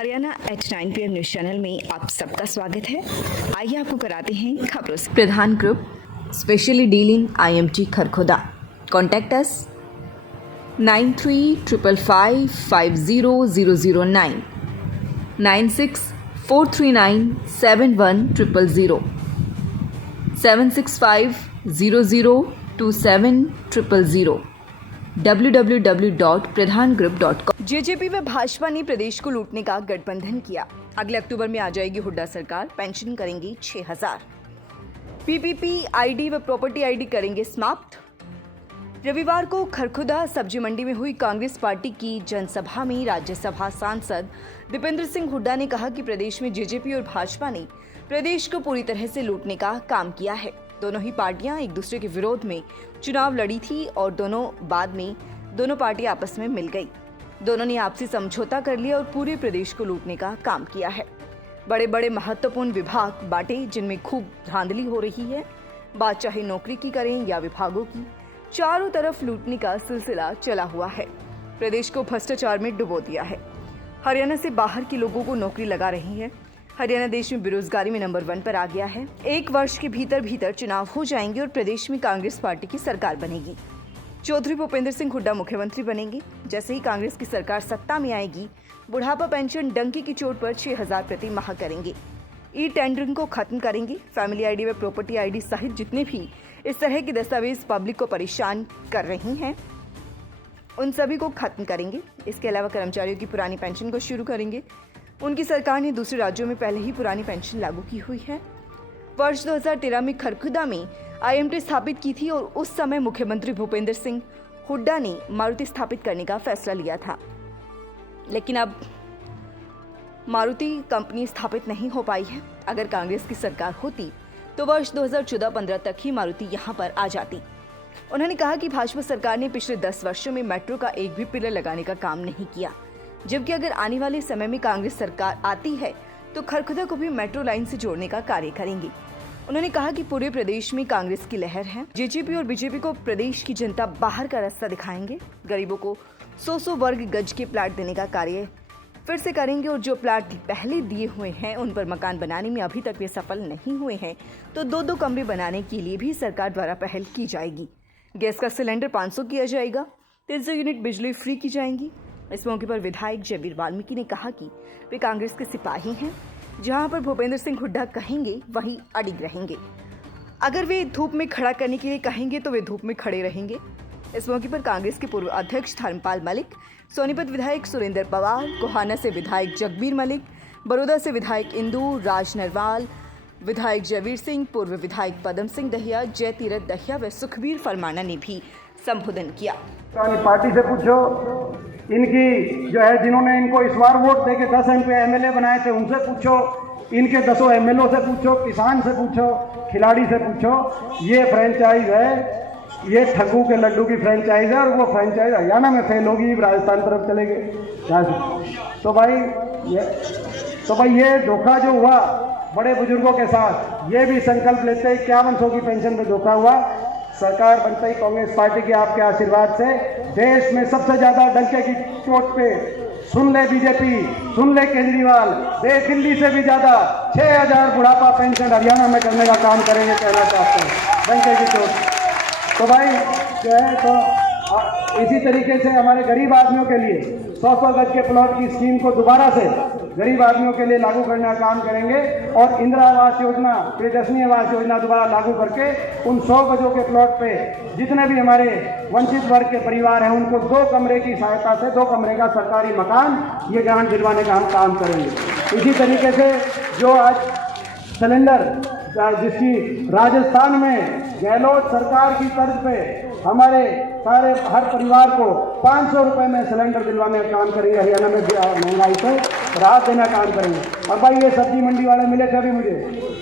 Haryana at 9 PM news channel में आप सबका स्वागत है। आइए आपको कराते हैं खबरों से। Pradhan group specially dealing IMT Kharkhoda. Contact us 9355500009 9643971000 7650027000 www.pradhangroup.com। JJP व भाजपा ने प्रदेश को लूटने का गठबंधन किया। अगले अक्टूबर में आ जाएगी हुड्डा सरकार, पेंशन करेंगी 6000। PPP ID व प्रॉपर्टी ID करेंगे समाप्त। रविवार को खरखुदा सब्जी मंडी में हुई कांग्रेस पार्टी की जनसभा में राज्यसभा सांसद दीपेंद्र सिंह हुड्डा ने कहा कि प्रदेश में जेजेपी और भाजपा ने प्रदेश को पूरी तरह से लूटने का काम किया है। दोनों ही पार्टियां एक दूसरे के विरोध में चुनाव लड़ी थी और बाद में दोनों पार्टियां आपस में मिल गई। दोनों ने आपसी समझौता कर लिया और पूरे प्रदेश को लूटने का काम किया है। बड़े बड़े महत्वपूर्ण विभाग बांटे जिनमें खूब धांधली हो रही है। बात चाहे नौकरी की करें या विभागों की, चारों तरफ लूटने का सिलसिला चला हुआ है। प्रदेश को भ्रष्टाचार में डुबो दिया है। हरियाणा से बाहर के लोगों को नौकरी लगा रही है। हरियाणा देश में बेरोजगारी में नंबर 1 पर आ गया है। 1 वर्ष के भीतर चुनाव हो जाएंगे और प्रदेश में कांग्रेस पार्टी की सरकार बनेगी। चौधरी भूपेंद्र सिंह हुड्डा मुख्यमंत्री बनेंगे। जैसे ही कांग्रेस की सरकार सत्ता में आएगी, बुढ़ापा पेंशन डंकी की चोट पर 6000 प्रति माह करेंगे। ई टेंडरिंग को खत्म करेंगे। फैमिली ID व प्रॉपर्टी ID सहित जितने भी इस तरह के दस्तावेज पब्लिक को परेशान कर रही हैं, उन सभी को खत्म करेंगे। इसके अलावा कर्मचारियों की पुरानी पेंशन को शुरू करेंगे। उनकी सरकार ने दूसरे राज्यों में पहले ही पुरानी पेंशन लागू की हुई है। वर्ष 2013 में खरखुदा में IMT स्थापित की थी और उस समय मुख्यमंत्री भूपेंद्र सिंह हुड्डा ने मारुति स्थापित करने का फैसला लिया था। लेकिन अब मारुति कंपनी स्थापित नहीं हो पाई है। अगर कांग्रेस की सरकार होती तो वर्ष 2014-15 तक ही मारुति यहां पर आ जाती। उन्होंने कहा कि भाजपा सरकार ने पिछले 10 वर्षों में मेट्रो का एक भी पिलर लगाने का काम नहीं किया, जबकि अगर आने वाले समय में कांग्रेस सरकार आती है तो खरखुदा को भी मेट्रो लाइन से जोड़ने का कार्य करेंगे। उन्होंने कहा कि पूरे प्रदेश में कांग्रेस की लहर है। जेजेपी और बीजेपी को प्रदेश की जनता बाहर का रास्ता दिखाएंगे। गरीबों को 100 वर्ग गज के प्लाट देने का कार्य फिर से करेंगे और जो प्लाट पहले दिए हुए हैं उन पर मकान बनाने में अभी तक वे सफल नहीं हुए हैं तो 2-2 कमरे बनाने के लिए भी सरकार द्वारा पहल की जाएगी। गैस का सिलेंडर 500 किया जाएगा। 300 यूनिट बिजली फ्री की जाएंगी। इस मौके पर विधायक जयवीर वाल्मीकि ने कहा कि वे कांग्रेस के सिपाही हैं। जहां पर भूपेंद्र सिंह हुड्डा कहेंगे वहीं अडिग रहेंगे। अगर वे धूप में खड़ा करने के लिए कहेंगे तो वे धूप में खड़े रहेंगे। इस मौके पर कांग्रेस के पूर्व अध्यक्ष धर्मपाल मलिक, सोनीपत विधायक सुरेंद्र पवार, गोहाना से विधायक जगबीर मलिक, बड़ौदा से विधायक इंदू राज नरवाल, विधायक जयवीर सिंह, पूर्व विधायक पदम सिंह दहिया, जय तीरथ दहिया व सुखबीर फरमाना ने भी संबोधन किया। पार्टी से पूछो, इनकी जो है जिन्होंने इनको इस बार वोट देके 10 MP MLA बनाए थे उनसे पूछो, इनके 10 MLO से पूछो, किसान से पूछो, खिलाड़ी से पूछो। ये फ्रेंचाइज है, ये ठग्गू के लड्डू की फ्रेंचाइज है और वो फ्रेंचाइज हरियाणा में फेल होगी, राजस्थान तरफ चले गए। तो भाई ये धोखा जो हुआ बड़े बुजुर्गों के साथ, ये भी संकल्प लेते हैं 5100 की पेंशन पे धोखा हुआ। सरकार बनते ही कांग्रेस पार्टी के आपके आशीर्वाद से देश में सबसे ज्यादा डंके की चोट पे सुन ले बीजेपी, सुन ले केजरीवाल, देश दिल्ली से भी ज्यादा 6000 बुढ़ापा पेंशन हरियाणा में करने का काम करेंगे, कहना चाहते हैं डंके की चोट। तो भाई जो है तो इसी तरीके से हमारे गरीब आदमियों के लिए 100 गज के प्लॉट की स्कीम को दोबारा से गरीब आदमियों के लिए लागू करने का काम करेंगे और इंदिरा आवास योजना, प्रियदर्शनी आवास योजना दोबारा लागू करके उन 100 गजों के प्लॉट पे जितने भी हमारे वंचित वर्ग के परिवार हैं उनको 2 कमरे की सहायता से 2 कमरे का सरकारी मकान ये ग्रांट दिलवाने का हम काम करेंगे। इसी तरीके से जो आज सिलेंडर जिसकी राजस्थान में गहलोत सरकार की तर्ज पे हमारे सारे हर परिवार को 500 रुपये में सिलेंडर दिलवाने का काम करेंगे। हरियाणा में महंगाई से राहत देना काम करेंगे। और भाई ये सब्जी मंडी वाले मिले थे अभी मुझे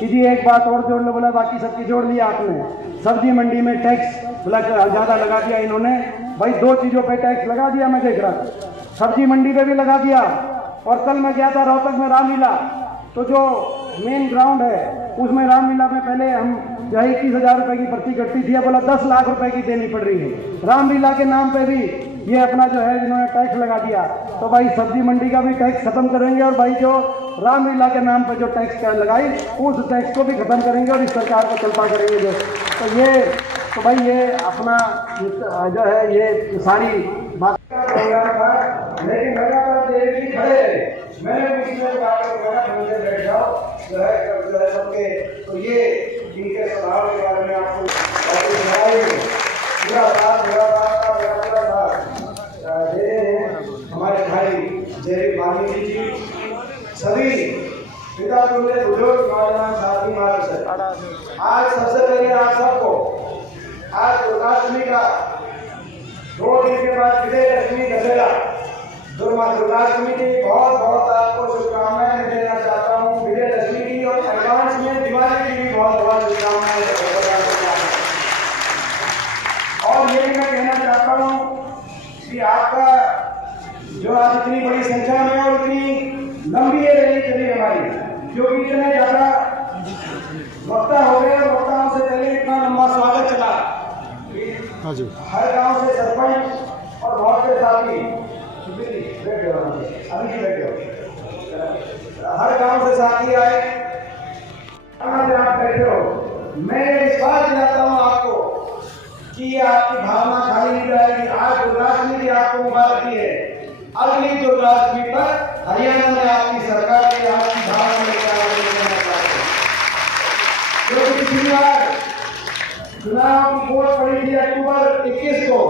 कि जी एक बात और जोड़ लो, बोला बाकी सबकी जोड़ लिया आपने। सब्जी मंडी में टैक्स ज़्यादा लगा दिया इन्होंने। भाई 2 चीज़ों पे टैक्स लगा दिया, मैं देख रहा था, सब्जी मंडी पे भी लगा दिया। और कल मैं गया था रोहतक में रामलीला, तो जो मेन ग्राउंड है उसमें रामलीला में पहले हम जो 21,000 रुपये की पर्ची कटती थी, बोला 10 लाख रुपए की देनी पड़ रही है। रामलीला के नाम पे भी ये अपना जो है इन्होंने टैक्स लगा दिया, तो भाई सब्जी मंडी का भी टैक्स खत्म करेंगे और भाई जो रामलीला के नाम पर जो टैक्स लगाई उस टैक्स को भी खत्म करेंगे और इस सरकार को चलता करेंगे जो। तो भाई ये अपना जो है ये सारी बात लेकिन खड़े मैंने बैठ जाओ जो है सबके, तो ये इनके स्वभाव के बारे में आपको हमारे भाई जय वाल्मीकि जी, सभी पिता तुल्य बुजुर्ग नौजवान साथी मार्ग। आज सबसे पहले आप सबको आज दुर्गाष्टमी का 2 दिन के बाद विजयदशमी दशहरा दुर्गाष्टमी की बहुत बहुत आपको शुभकामनाएं देना चाहता हूँ। विजयदशमी की और एडवांस में दिवाली की भी बहुत बहुत शुभकामनाएं। और ये भी मैं कहना चाहता हूँ कि आपका जो आज इतनी बड़ी संख्या में और इतनी लंबी रैली चली हमारी, क्योंकि इतने ज्यादा वक्ता हो गए और वक्ताओं से पहले इतना लंबा स्वागत चला। हर गांव से सरपंच और बहुत से साथी हर गांव से साथी आए, आप बैठे हो। मैं विश्वास दिलाता हूँ आपको कि ये आपकी भावना खाली नहीं जाएगी। आज दुर्गाष्टमी की आपको मुबारकी है, अगली दुर्गाष्टमी पर हरियाणा में आपकी सरकार की आपकी भावना क्योंकि पिछली बार चुनाव की वोट पड़ी थी अक्टूबर 21 को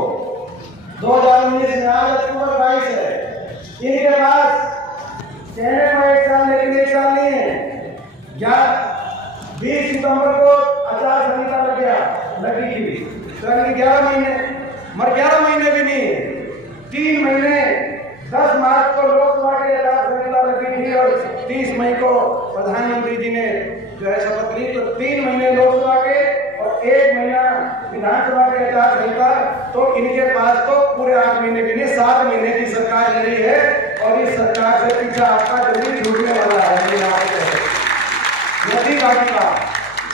2019 में, आज अक्टूबर 22 है। इनके पास कहने को 1 साल लेकिन 1 साल नहीं है। 20 सितंबर को आचार संहिता लगी थी, तो 11 महीने मगर 11 महीने भी नहीं, 3 महीने 10 मार्च को लोकसभा की आचार संहिता लगी थी और 30 मई को प्रधानमंत्री जी ने जो है शपथ ली। तो 3 महीने लोकसभा के और 1 महीना विधानसभा के आचार संहिता, तो इनके पास तो पूरे 8 महीने भी नहीं 7 महीने की सरकार ले रही है। और इस सरकार से पीछा आपका जल्दी छूटने वाला है। मोदी पार्टी का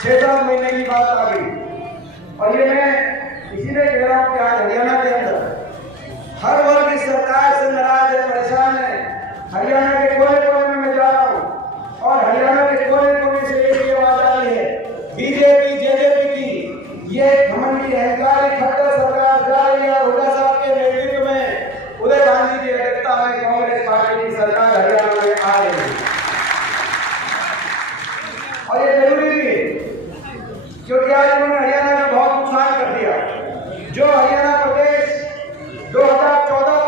6-7 महीने की बात आ गई। और ये मैं इसीलिए कह रहा हूँ कि आज हरियाणा के अंदर हर वर्ग इस सरकार से नाराज है, परेशान है। हरियाणा के कोने कोने में मैं जा रहा हूँ और हरियाणा के कोने कोने से एक आवाज आ रही है, बीजेपी जेजेपी की ये घमंडी अहंकारी खट्टर सरकार जा रही है। हुड्डा साहब के नेतृत्व में उदय गांधी की अध्यक्षता में कांग्रेस पार्टी की सरकार हरियाणा में आ रही है। और ये जरूरी भी क्योंकि आज उन्होंने हरियाणा में बहुत नुकसान कर दिया। जो हरियाणा प्रदेश 2014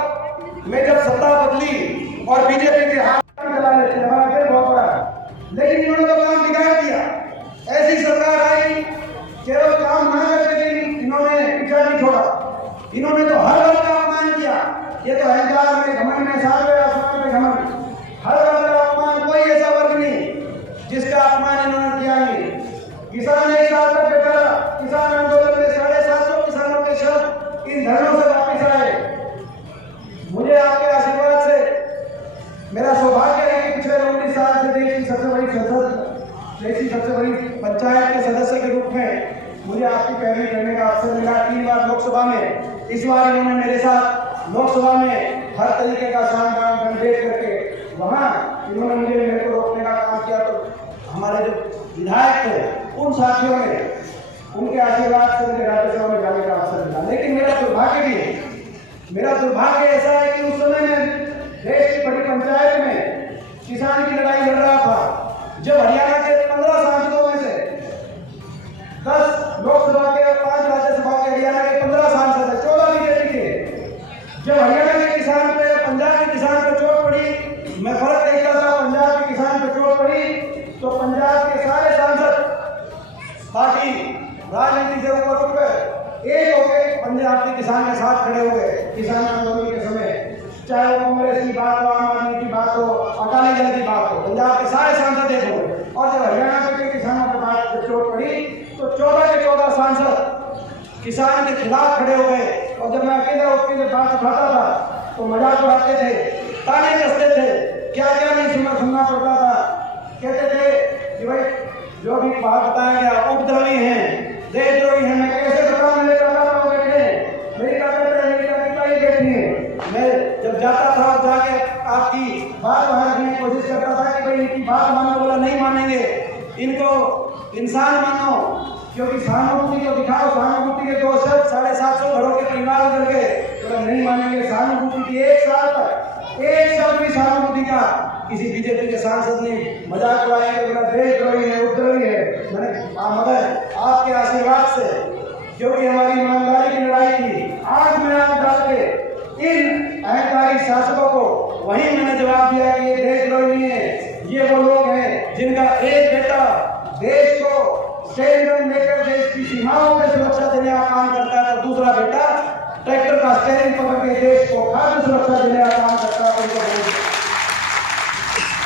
में जब सत्ता बदली और बीजेपी के हाथ चला लेते हैं बहुत बड़ा, लेकिन इन्होंने तो काम बिगाड़ दिया। ऐसी सरकार आई केवल काम ना करके इन्होंने पीछा नहीं छोड़ा, इन्होंने तो हर वर्ग का अपमान किया। ये तो अहंकार में घमंड में सातवें आसमान में घमंड, हर वर्ग का अपमान, कोई ऐसा वर्ग नहीं जिसका अपमान इन्होंने किया नहीं। किसान एक साल तक बेचारा किसान आंदोलन में 750 किसानों के शव इन धरनों से वापिस आए। मुझे आपके आशीर्वाद से मेरा सौभाग्य है कि पिछले 19 साल से देश की सबसे बड़ी संसद देश की सबसे बड़ी पंचायत के सदस्य के रूप में मुझे आपकी पैरवी करने का अवसर मिला 3 बार लोकसभा में। इस बार इन्होंने मेरे साथ लोकसभा में हर तरीके का सामना करके वहाँ इन्होंने मेरे को रोकने का काम किया। तो हमारे जो विधायक थे उन साथियों ने उनके आशीर्वाद से मुझे राज्यसभा में जाने का अवसर मिला। लेकिन मेरा दुर्भाग्य भी है, मेरा दुर्भाग्य ऐसा है कि उस समय में देश की बड़ी पंचायत में किसान की लड़ाई लड़ रहा था। जब हरियाणा के 15 सांसदों में से 10 लोकसभा के और 5 राज्यसभा के हरियाणा के 15 सांसद है, 14 बीजेपी के। जब हरियाणा के किसान पे पंजाब के किसान पे चोट पड़ी, मैं फर्क देखता था, पंजाब के किसान पे चोट पड़ी तो पंजाब के सारे सांसद पार्टी राजनीति से ऊपर उठ गए, एक हो गए, पंजाब के किसान के साथ खड़े हो गए किसान आंदोलन के समय। चाहे वो कांग्रेस की बात हो, आम आदमी की बात हो, अकाली दल की बात हो, पंजाब के सारे सांसद एक हो गए। और जब हरियाणा के किसानों के बात चोट पड़ी तो 14 के 14 सांसद किसान के खिलाफ खड़े हो गए। और जब मैं अकेला उसके लिए बात उठाता था तो मजाक उड़ाते थे, ताने कसते थे, क्या क्या नहीं सुनना पड़ता था। कहते थे कि भाई जो भी बात बताया गया उपद्रवी हैं, देशद्रोही हैं। मैं कैसे बताऊं, मेरे काका तो बैठे, मेरी काका मेरी पिता ही बैठी है। जाता था और जाके आपकी बात वहां रखने की कोशिश करता था कि भाई इनकी बात मानो, बोला नहीं मानेंगे, इनको इंसान मानो, क्योंकि सहानुभूति को दिखाओ। सहानुभूति के 2 शब्द 750 घरों के परिवार उधर गए, बोला नहीं मानेंगे सहानुभूति की। 1 साल तक एक शब्द भी सहानुभूति का किसी बीजेपी के सांसद ने मजाक उड़ाया, बोला देशद्रोही है, उपद्रोही है। मगर आपके आशीर्वाद से, क्योंकि हमारी ईमानदारी की लड़ाई थी, आज मैं आप डाल के इन अहंकारी शासकों को वही मैंने जवाब दिया कि ये देशद्रोही नहीं है, ये वो लोग हैं जिनका एक बेटा देश को स्टेरिंग लेकर देश की सीमाओं में सुरक्षा देने का काम करता है, तो दूसरा बेटा ट्रैक्टर का स्टेरिंग पकड़ के देश को खाद्य सुरक्षा देने का काम करता है।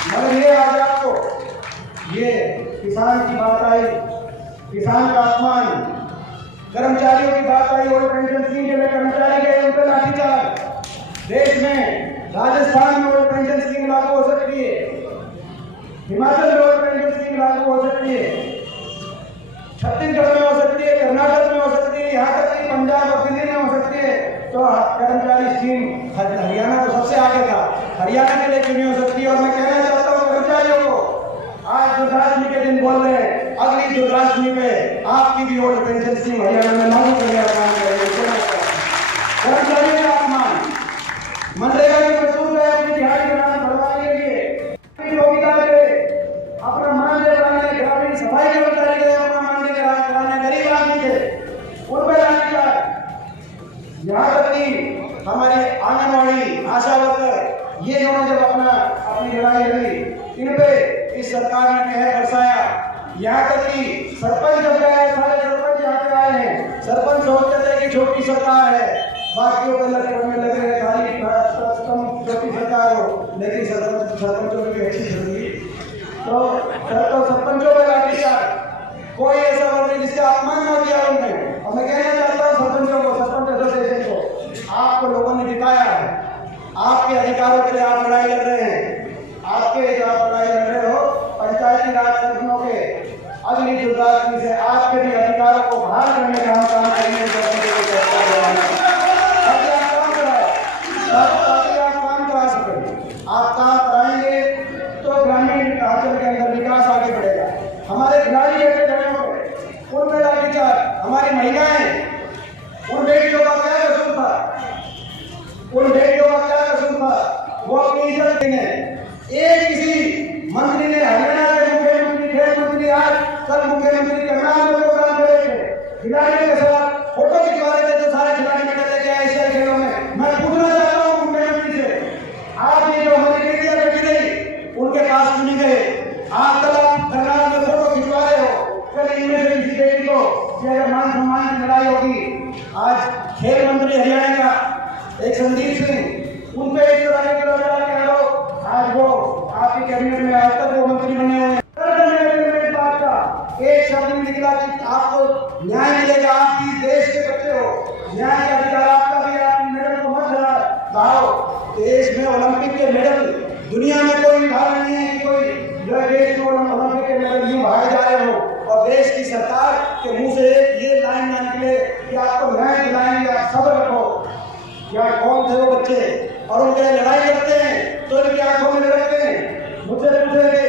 मगर ये आज आपको ये किसान की बात आई, किसान का अपमान, कर्मचारियों की बात आई, ओल्ड पेंशन स्कीम के लिए कर्मचारी गए, उन पर लाठीचार्ज। देश में राजस्थान में ओल्ड पेंशन स्कीम लागू हो सकती है, हिमाचल में ओल्ड पेंशन स्कीम लागू हो सकती है, छत्तीसगढ़ में हो सकती है, कर्नाटक में हो सकती है, यहाँ तक कि पंजाब और दिल्ली में हो सकती है। तो कर्मचारी स्कीम हरियाणा तो सबसे आगे था, हरियाणा के लिए क्यों नहीं हो सकती? और मैं कहना चाहता हूँ कर्मचारियों को, आज दुर्गाष्टमी के दिन बोल रहे हैं, अगली दुर्गाष्टमी पे आपकी भी ओल्ड पेंशन स्कीम हरियाणा में लागू करने का काम करेंगे। कर्मचारियों का अपमान, मनरेगा के मजदूर है अपनी दिहाड़ी बढ़वाने के लिए अपना मानदेय बढ़ाने, ग्रामीण सफाई कर्मचारी गए अपना मानदेय बढ़ाने, गरीब आदमी थे उन पर लाठीचार्ज। यहाँ तक कि हमारे आंगनवाड़ी आशा वर्कर, ये दोनों जब अपनी लड़ाई लड़ी, इन पे इस सरकार ने कहर बरसाया। यहाँ तक कि सरपंच जब गए, सारे सरपंच यहाँ पे आए हैं, सरपंच सोचते थे कि छोटी सरकार है, बाकियों को लटक में लग रहे खाली छोटी सरकार हो, लेकिन सरपंचों की भी अच्छी चली। तो सरपंचों में लाठीचार्ज, कोई ऐसा वर्ग नहीं जिसका अपमान न किया उन्होंने। और मैं कहना चाहता हूँ सरपंचों को, सरपंच एसोसिएशन को, आपको लोगों ने जिताया है, आपके अधिकारों के लिए आप लड़ाई लड़ रहे हैं, आपके जो आप लड़ाई लड़ रहे हो पंचायती राज संगठनों के, अगली दुर्गाष्टमी से आपके भी अधिकारों को बहाल करने का हम काम करेंगे। आप काम कराएंगे तो ग्रामीण अंचल के अंदर विकास आगे बढ़ेगा। हमारे खिलाड़ी बैठे जगहों पे उन पे लाठीचार्ज, हमारी महिलाएं, उन बेटियों का क्या कसूर था, उन बेटियों का क्या कसूर था, वो अपनी इज्जत देंगे। एक किसी मंत्री ने, हरियाणा के मुख्यमंत्री, खेल मंत्री आज कल मुख्यमंत्री के नाम पर प्रोग्राम करे थे, खिलाड़ियों के साथ फोटो खिंचवा रहे थे, तो सारे खिलाड़ी मेडल लेके आए एशियाई खेलों में। मैं पूछना चाहता हूँ मुख्यमंत्री से, आप ये जो हमारी बेटियां बैठी रही उनके पास क्यों नहीं गए? आप कल करनाल में फोटो खिंचवा रहे हो, कल इनमें से किसी बेटी को अगर मान सम्मान की लड़ाई होगी। आज खेल मंत्री हरियाणा का एक संदीप सिंह, उन पे इस तरह के लड़ाई के आरोप, आज वो आपकी कैबिनेट में आज तक वो मंत्री बने हुए हैं। बात का एक शब्द नहीं निकला कि आपको न्याय मिलेगा, आप भी देश के बच्चे हो, न्याय का अधिकार आपका भी, आप मेडल को मत बढ़ाओ। देश में ओलंपिक के मेडल दुनिया में कोई उदाहरण नहीं है कि कोई देश में ओलंपिक के मेडल यूं भागे जा रहे हो और देश की सरकार के मुंह से ये लाइन ना निकले कि आपको न्याय दिलाएंगे, आप सब्र रखो। क्या कौन थे वो बच्चे और उनके लड़ाई करते हैं तो इनकी आंखों में लड़ते हैं। मुझसे पूछेंगे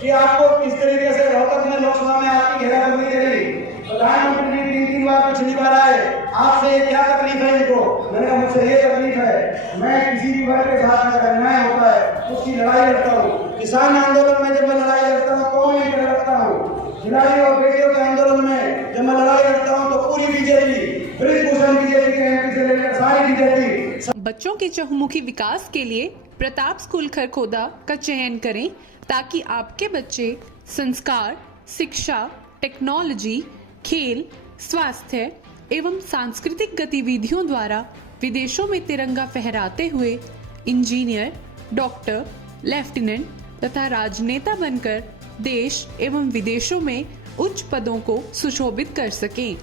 कि आपको किस तरीके से रोहतक में लोकसभा में आपकी घेराबंदी करी, प्रधानमंत्री जी 3 बार पिछली बार आए, आपसे क्या तकलीफ है इनको? मैंने कहा मुझसे ये तकलीफ है, मैं किसी भी वर्ग के साथ अगर अन्याय होता है उसकी लड़ाई लड़ता हूँ। किसान आंदोलन में जब मैं लड़ाई लड़ता हूँ तो मैं लड़ता हूँ, खिलाड़ी और बेटियों के आंदोलन में जब मैं लड़ाई लड़ता हूँ तो पूरी बीजेपी, ब्रिजभूषण बीजेपी के एमपी से लेकर सारी बीजेपी। बच्चों के चहुमुखी विकास के लिए प्रताप स्कूल खरखोदा का चयन करें ताकि आपके बच्चे संस्कार, शिक्षा, टेक्नोलॉजी, खेल, स्वास्थ्य एवं सांस्कृतिक गतिविधियों द्वारा विदेशों में तिरंगा फहराते हुए इंजीनियर, डॉक्टर, लेफ्टिनेंट तथा राजनेता बनकर देश एवं विदेशों में उच्च पदों को सुशोभित कर सकें।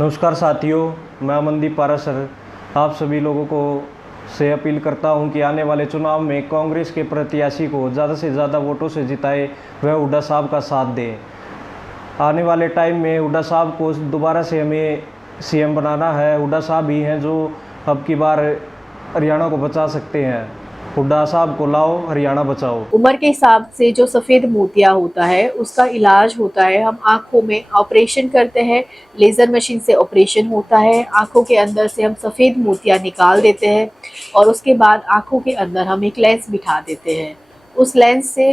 नमस्कार साथियों, मैं अमनदीप पारासर आप सभी लोगों को से अपील करता हूं कि आने वाले चुनाव में कांग्रेस के प्रत्याशी को ज़्यादा से ज़्यादा वोटों से जिताए, वह हुड्डा साहब का साथ दें। आने वाले टाइम में हुड्डा साहब को दोबारा से हमें सीएम बनाना है। हुड्डा साहब ही हैं जो अब की बार हरियाणा को बचा सकते हैं। हुड्डा साहब को लाओ, हरियाणा बचाओ। उम्र के हिसाब से जो सफ़ेद मोतिया होता है उसका इलाज होता है, हम आँखों में ऑपरेशन करते हैं, लेज़र मशीन से ऑपरेशन होता है, आँखों के अंदर से हम सफ़ेद मोतिया निकाल देते हैं और उसके बाद आँखों के अंदर हम एक लेंस बिठा देते हैं। उस लेंस से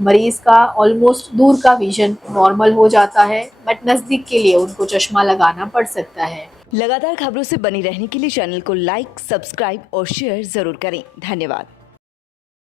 मरीज़ का ऑलमोस्ट दूर का विजन नॉर्मल हो जाता है, बट नज़दीक के लिए उनको चश्मा लगाना पड़ सकता है। लगातार खबरों से बनी रहने के लिए चैनल को लाइक, सब्सक्राइब और शेयर जरूर करें। धन्यवाद।